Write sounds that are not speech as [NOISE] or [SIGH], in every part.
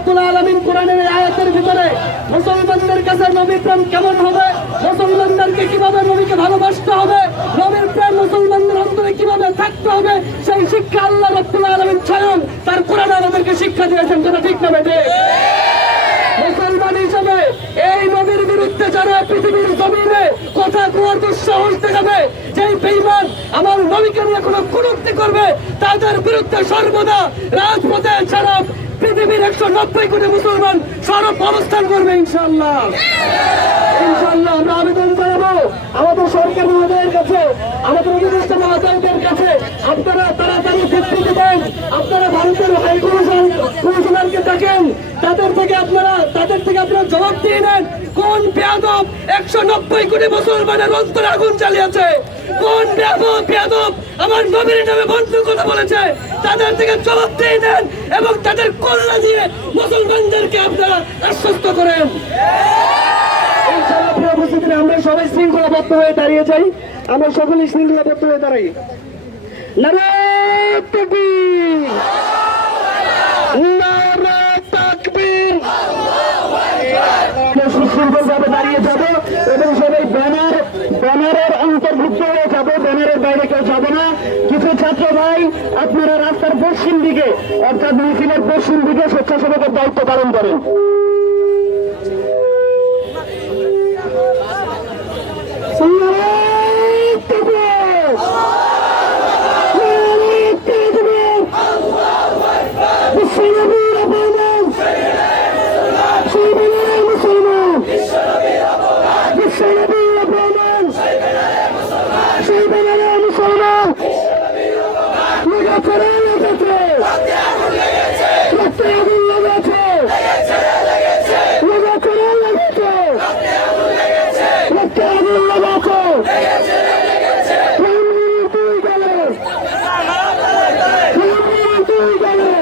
রব্বুল আলামিন কোরআনের আয়াতের ভিতরে মুসলমানদের কাছে প্রেম কেমন হবে? মুসলমানদেরকে কীভাবে নবীকে ভালোবাসতে হবে? নবীর প্রেম মুসলমানদের অন্তরে কীভাবে থাকতে হবে? সেই শিক্ষা আল্লাহ রব্বুল আলামিন স্বয়ং তার কোরআন শিক্ষা দিয়েছেন ঠিক মুসলমান হিসেবে এই নবীর বিরুদ্ধে যারা পৃথিবীর জমিনে কথা কোয়ার দুঃসাহস দেখাবে, যেই আমার নবীকে নিয়ে কোনো কুরুক্তি করবে, তাদের বিরুদ্ধে সর্বদা রাজপথে সারা পৃথিবীর একশো নব্বই কোটি মুসলমান সরব অবস্থান করবে ইনশাল্লাহ ইনশাল্লাহ আমরা আবেদন জানাব। আমাদের সরকার মহোদয়ের কাছে, আমাদের উপদেষ্টা মহোদয়দের কাছে আপনারা তাড়াতাড়ি স্বীকৃতি দেন। আপনারা ভারতের হাই কমিশন কমিশনারকে ডাকেন। তাদের থেকে আপনারা, তাদের থেকে আপনারা জবাব দিয়ে নেন, কোন বেয়াদব একশো নব্বই কোটি মুসলমানের অন্তরে আগুন চালিয়েছে? কোন বেয়াদব আমার নবীর নামে বন্ধু কথা বলেছে? তাদের থেকে জবাব দিয়ে নেন এবং তাদের কল্লা দিয়ে মুসলমানদেরকে আপনারা আশ্বস্ত করেন। আমরা সবাই শৃঙ্খলাবদ্ধ হয়ে দাঁড়িয়ে যাই। আমরা সকলেই শৃঙ্খলাবদ্ধ হয়ে দাঁড়াই। নারায়ণ! তাকবীর। নারায়ণ তাকবীর। সুশৃঙ্খলভাবে দাঁড়িয়ে যাব এবং সবাই ব্যানার, ব্যানারের অন্তর্ভুক্ত হয়ে যাব, ব্যানারের বাইরে কেউ যাব না। কিছু ছাত্র ভাই, আপনারা রাস্তার পশ্চিম দিকে, অর্থাৎ মিছিলের পশ্চিম দিকে স্বেচ্ছাসেবকের দায়িত্ব পালন করেন।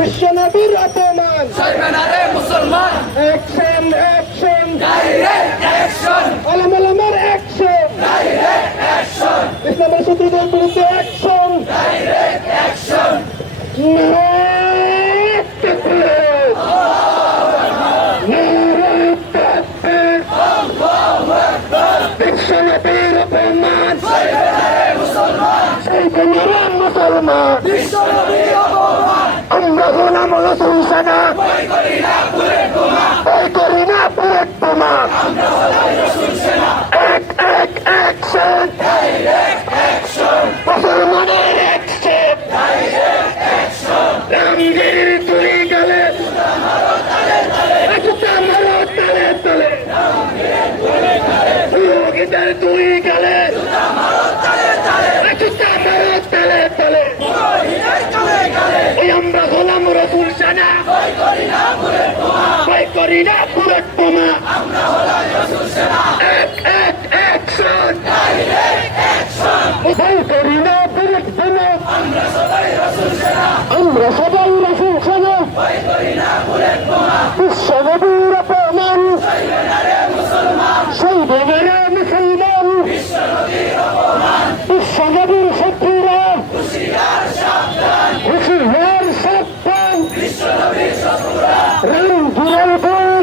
বিশ্বনবীর অপমান। মুসলমান। অ্যাকশন অ্যাকশন ডাইরেক্ট অ্যাকশন আলমালামার অ্যাকশন ডাইরেক্ট অ্যাকশন ইসলামের শত্রুদের বিরুদ্ধে অ্যাকশন ডাইরেক্ট অ্যাকশন সেই মুসলমান বিশ্বনবী অপমান আমরা গোলাম রসুল সেনা ভয় করি না বুলেট বোমা ভয় করি না রসুল সেনা এক এক অ্যাকশন মুসলমানের অ্যাকশন একটা মারো তালে তালে যোগীদের দুই গেলে তালে তালে একটা মারো তালে তালে পুরোহিতের কালে কালে ওই আমরা গোলাম রসুল সেনা ভয় করি না বুলেট বোমা ভয় করি না বুলেট বোমা এক এক অ্যাকশন ভয় করি না বুলেট বোমা আমরা সবাই রসুল সেই বেগেরা মুসলমান। বিশ্বনবীর অপমান বিশ্বনবীর শত্রুরা হুশিয়ার সাবধান হুশিয়ার সাবধান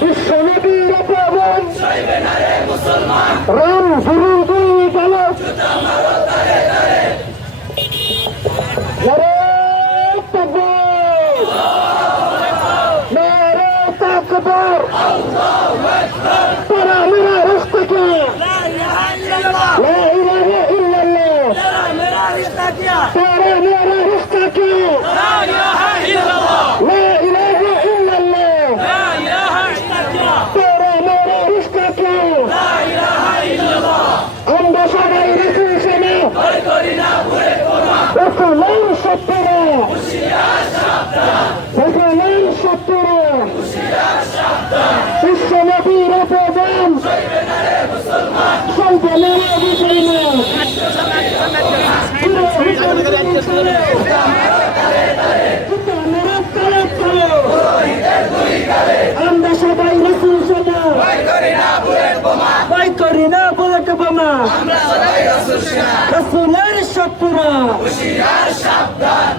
বিশ্বনবীর শত্রুরা রাম দুরাল বই গেলে জুতা তারা [LAUGHS] আমরা সবাই রসুল সেনা ভয় করি না বুলেট বোমা রসুলের শত্রুরা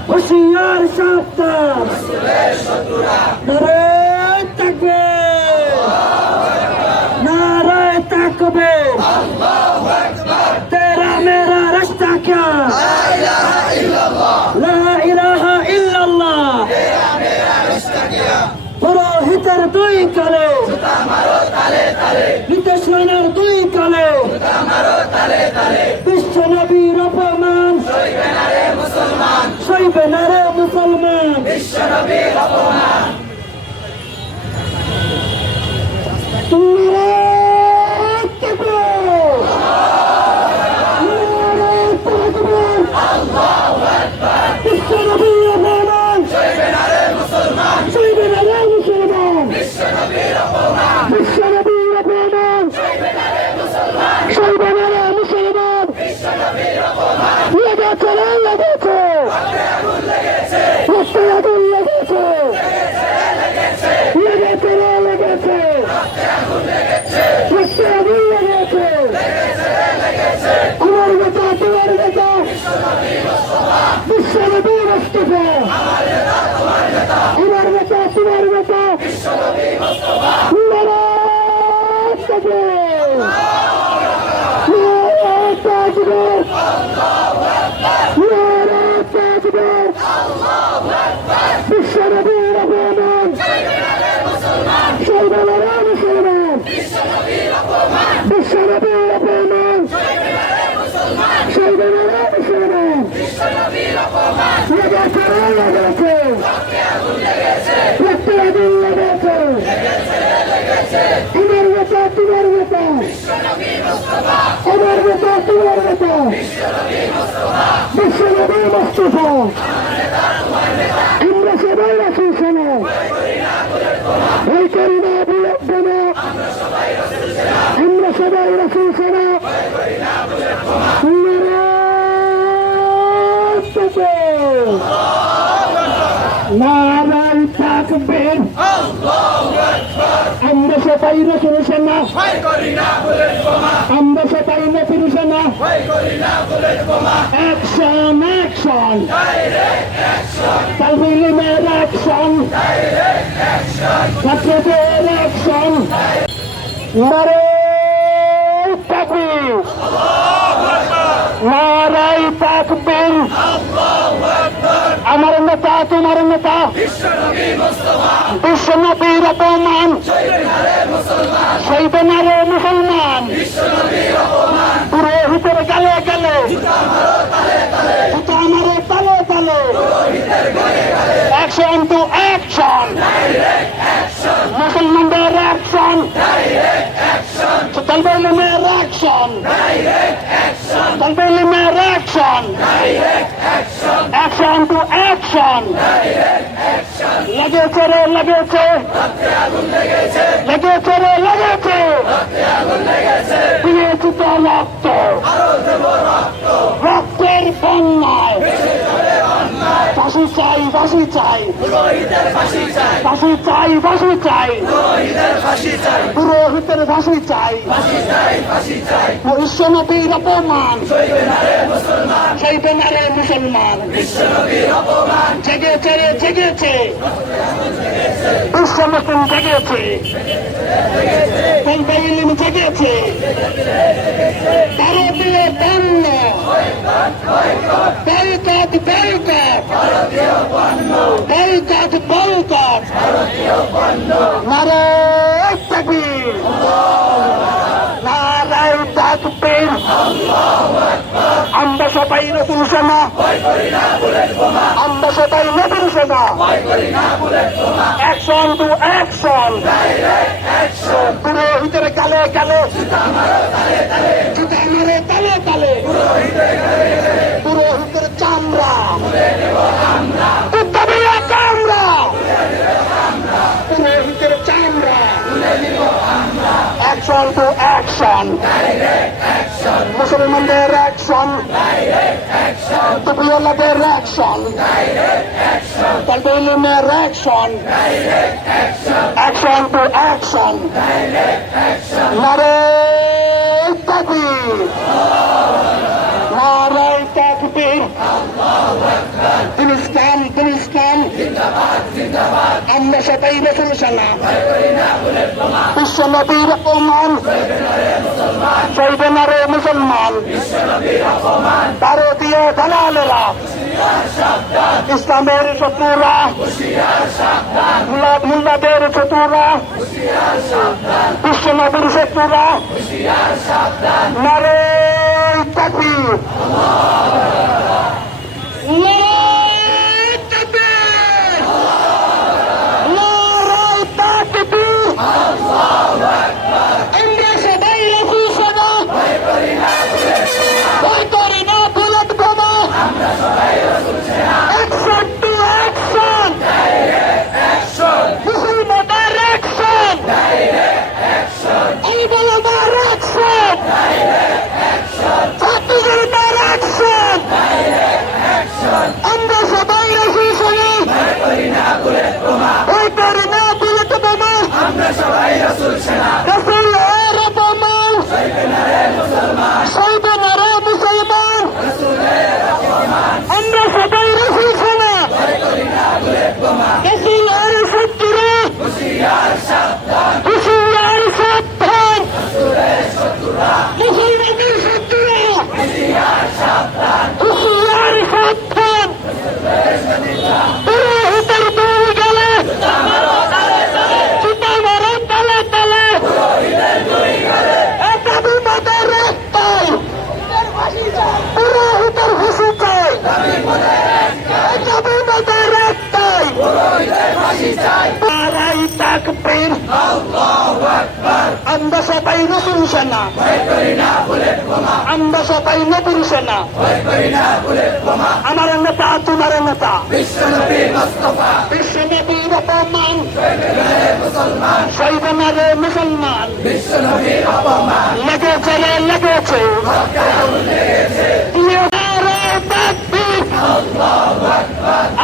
হুশিয়ার সাবধান বিশ্ব নবীর অপমান। সইবে না রে মুসলমান। নারায় তাকবীর! নারায় তাকবীর! বিশ্ব নবীর অপমান সইবে না রে মুসলমান বিশ্ব নবীর অপমান সইবে না রে মুসলমান লেগেছে রে লেগেছে রক্তে আগুন লেগেছে লেগেছে রে লেগেছে রক্তে আগুন লেগেছে আমার বেটা তোমার বেটা বিশ্বনবী মোস্তফা আমার বেটা তোমার বেটা নারায় তাকবীর! নারায় তাকবীর! নারায় তাকবীর! বিশ্বনবীর অপমান সর্বনারা মুসলমান বিশ্বনবীর অপমান সর্বনারা মুসলমান লেগেছে রে লেগেছে রক্তে আগুন লেগেছে আমার বেটা তোমার বেটা বিশ্বনবী মোস্তফা আমরা সবাই রাসুল শোনো ভয় করি না বুলেট বোমা আমরা সবাই রাসুল শোনো নারায় থাকবেন। আমরা সবাই রসুল সেনা। আমরা সবাই নতুন সেনা। অ্যাকশন অ্যাকশন তালবিলিমের অ্যাকশন ছাত্রদের অ্যাকশন নারে তাকবীর নারাই তাকবীর আমার নেতা, তোমার নেতা। বিশ্ব নবীর অপমান সইবে না রে মুসলমান। পুরোহিতের গালে গালে। আমারে তালে তালে। অ্যাকশন টু অ্যাকশন মুসলমানদের অ্যাকশন তালবেলিমের অ্যাকশন তালবেলিমের অ্যাকশন অ্যাকশন টু অ্যাকশন লেগেছে রে লেগেছে লেগেছে রে লেগেছে দিয়েছি তো রক্ত রক্তের বন্যায় ফাঁসি চাই ফাঁসি চাই। ফাঁসি চাই। ফাঁসি চাই পুরোহিতের ফাঁসি চাই। বিশ্বনবীর অপমান। সইবে না রে মুসলমান। জেগেছে রে জেগেছে। বিশ্ব মুসলিম জেগেছে। বলবে ইলিম জেগেছে ভারতীয় পণ্য। বয়কট বয়কট বয়কট বয়কট নারে সবাই নতুন সেনা। আমরা সবাই নতুন সেনা। অ্যাকশন টু অ্যাকশন পুরোহিতের গালে গালে। জুতা মারে তালে তালে। পুরোহিতের চামড়া। কামড়া পুরোহিতের চামড়া। মুসলমানদের অ্যাকশন টুপিওয়ালাদের অ্যাকশন তলবেলিমের অ্যাকশন অ্যাকশন টু অ্যাকশন নারে তাকবীর দিন ইসলাম দিন ইসলাম আমরা সবাই রসুল সালা বিশ্ব নবীর অপমান চলবে না রে মুসলমান। ভারতীয় দালালেরা। ইসলামের শত্রুরা। মুল্লা- মুল্লাদের শত্রুরা। বিশ্ব নবীর শত্রুরা। নারে তাকবীর সৈবনারে মুসলমান। লেগেছে লেগেছে।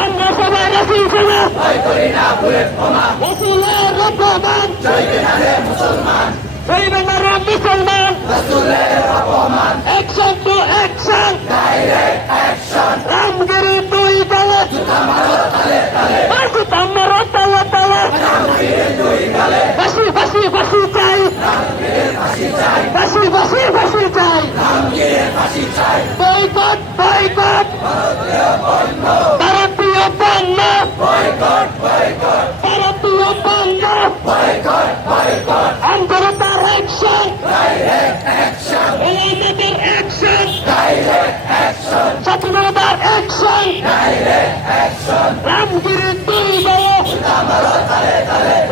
আমরা সবাই রসুল সৈবে মুসলমান। রামগিরি দুই গেলে জুতা মারো তালে তালে। ফাঁসি ফাঁসি ফাঁসি চাই ফাঁসি ফাঁসি ফাঁসি চাই বয়কট বয়কট ভারতীয় পণ্য ভারতীয় পণ্য আন্তর্জাতিক অ্যাকশন এলাকাদের অ্যাকশন স্বাধীনতার অ্যাকশন রামগিরি দুই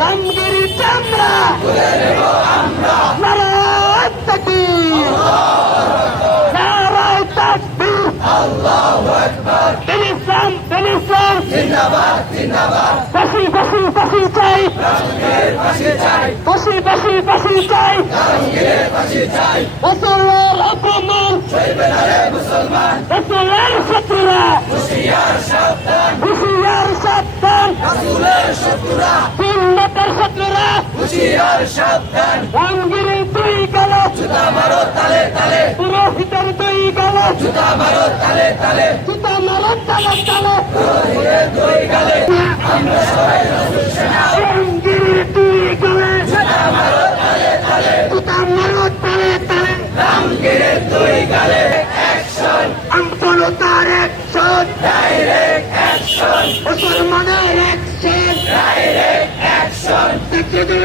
রামগিরি চামড়া নারায় তাকবীর নারায় তাকবীর দিন ইসলাম দিন ইসলাম ফাঁসি ফাঁসি ফাঁসি চাই ফাঁসি ফাঁসি ফাঁসি চাই রসুলের অপমান রসুলের শত্রুরা হুশিয়ার সাবধান সুন্নতের শত্রুরা রামগিরি দুই গেল পুরোহিতের দুই গেল জুতা মারো তালে তালে রামগিরি দুই গেলে জুতা মারো তালে তালে আন্তর্জাতিক অ্যাকশন মুসলমানের অ্যাকশন ছাত্রদের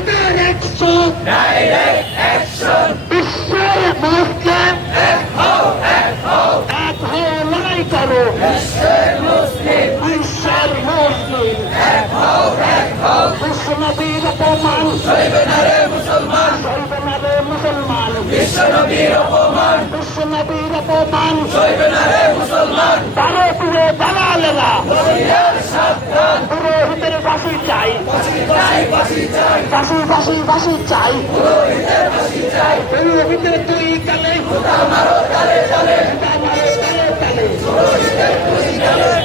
অ্যাকশন বিশ্বের মুসলিম এক হও বলো বিশ্বের মুসলিম বিশ্বনবীর অপমান সইবে না রে মুসলমান। সইবে না রে মুসলমান বিশ্বনবীর অপমান বিশ্বনবীর অপমান সইবে না রে মুসলমান ভারতীয় দালালেরা শরিয়ার সাবধান পুরোহিতের ফাঁসি চাই চাই বাসি চাই ফাঁসি ফাঁসি ফাঁসি চাই পুরোহিতের বাসি চাই পুরোহিতের দুই কালে আমারও তালে তালে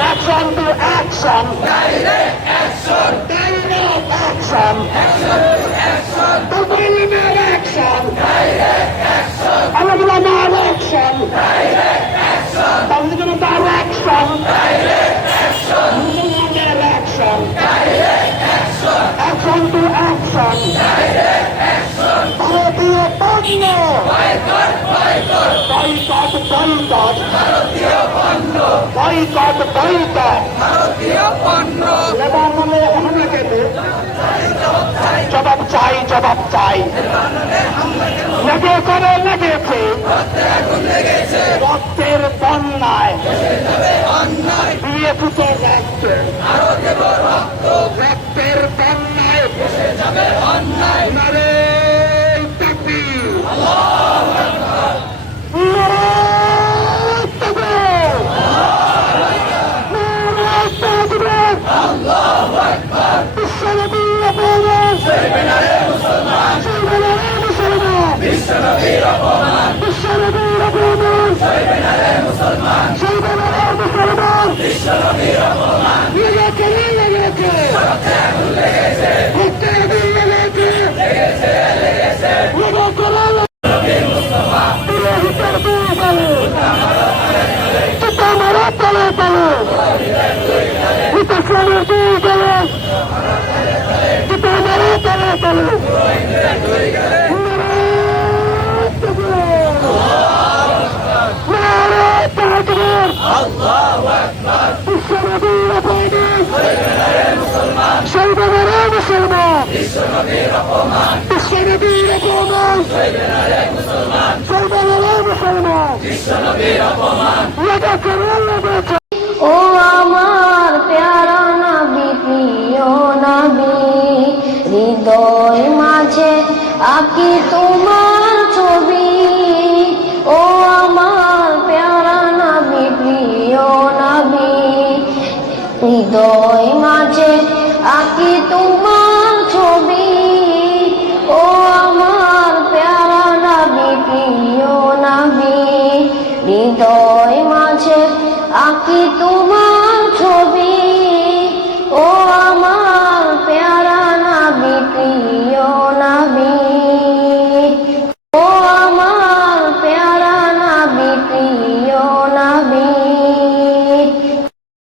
action to action direct action direct Government action! Direct action Government action! Direct action Government action! Direct action Government action! Direct action Action to action! Direct action ভারতীয় পণ্য বয়কট বয়কট বয়কট বয়কট ভারতীয় পণ্য boycott boycott ভারতীয় পণ্য লেবাননে হামলাকে জবাব চাই জবাব চাই। লেগে করে লেগেছে রক্তের বন্যায়। অন্যায় দিয়ে ফুটে যাচ্ছে রক্তের বন্যায়। অন্যায় নারে তাকবীর নারে তাকবীর নারে তাকবীর আল্লাহু আকবার বিশ্বনবী অপমান সইবে না রে মুসলমান সইবে না রে মুসলমান বিশ্বনবীর অপমান বিশ্বনবীর অপমান সইবে না রে মুসলমান সইবে না রে মুসলমান বিশ্বনবীর অপমান লেগেছে রে লেগেছে রক্তে আগুন লেগেছে রক্তে আগুন আকবার সর্বনারা মুসলমান বিশ্বনবীর অপমান সর্বনারা মুসলমান ও